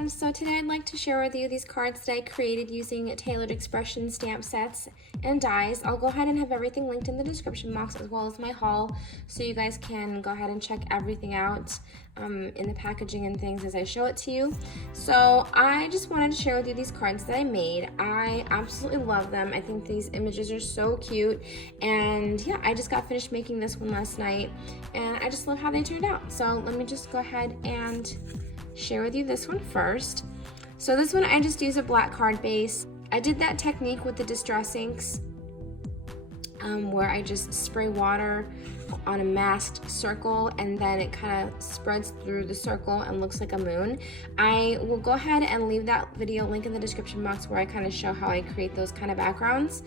everyone. So today I'd like to share with you these cards that I created using Tailored Expression stamp sets and dies. I'll go ahead and have everything linked in the description box as well as my haul, so you guys can go ahead and check everything out in the packaging and things as I show it to you. So I just wanted to share with you these cards that I made. I absolutely love them. I think these images are so cute, and yeah, I just got finished making this one last night and I just love how they turned out. So let me just go ahead and share with you this one first. So this one I just use a black card base. I did that technique with the distress inks where I just spray water on a masked circle and then it kind of spreads through the circle and looks like a moon. I will go ahead and leave that video link in the description box where I kind of show how I create those kind of backgrounds.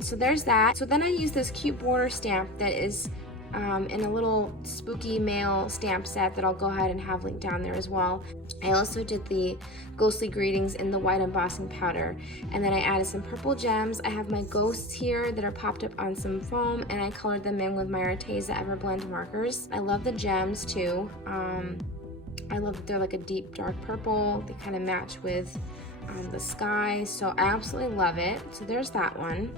So there's that. So then I use this cute border stamp that is in a little spooky mail stamp set that I'll go ahead and have linked down there as well. I also did the ghostly greetings in the white embossing powder, and then I added some purple gems. I have my ghosts here that are popped up on some foam, and I colored them in with my Arteza Everblend markers. I love the gems too. I love that they're like a deep dark purple. They kind of match with the sky, so I absolutely love it. So there's that one.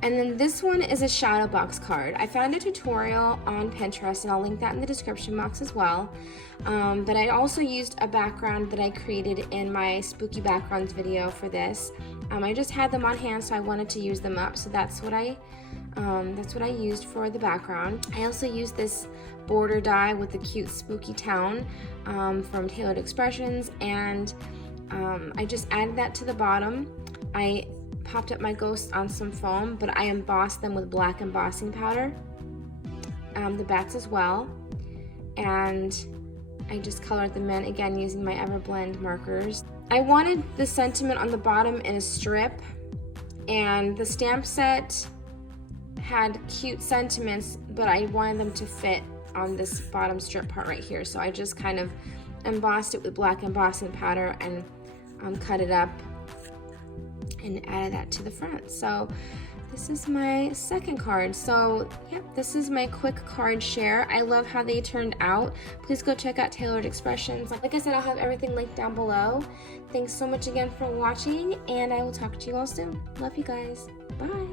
And then this one is a shadow box card. I found a tutorial on Pinterest and I'll link that in the description box as well. But I also used a background that I created in my spooky backgrounds video for this. I just had them on hand, so I wanted to use them up. So that's what I used for the background. I also used this border die with the cute spooky town from Tailored Expressions, and I just added that to the bottom. I popped up my ghosts on some foam, but I embossed them with black embossing powder, the bats as well, and I just colored them in again using my Everblend markers. I wanted the sentiment on the bottom in a strip, and the stamp set had cute sentiments, but I wanted them to fit on this bottom strip part right here, so I just kind of embossed it with black embossing powder and cut it up and added that to the front. So this is my second card. So yeah, this is my quick card share. I love how they turned out. Please go check out Tailored Expressions. Like I said, I'll have everything linked down below. Thanks so much again for watching, and I will talk to you all soon. Love you guys. Bye.